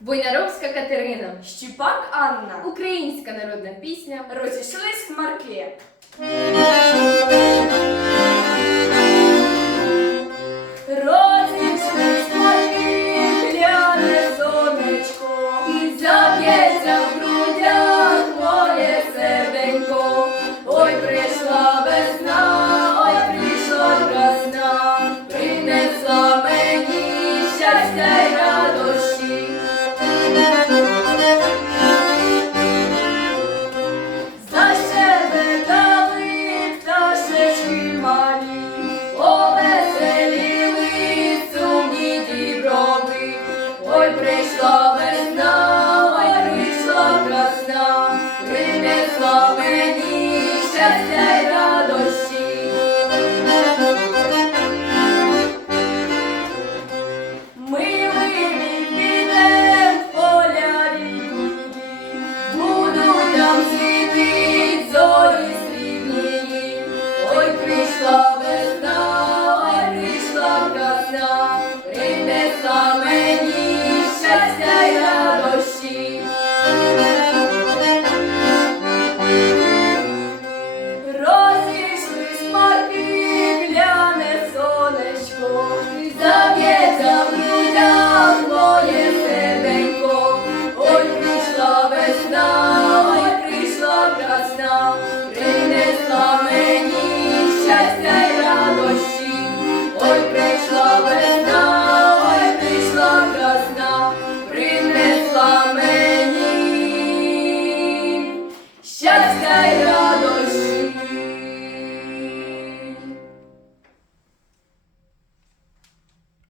Войнаровська Катерина. Щіпак Анна. Українська народна пісня. Розійшлись хмарки. Щастя радощі. В поля будуть там світить зорі срібні. Ой, прийшла весна, ой, прийшла красна, принесла мені щастя й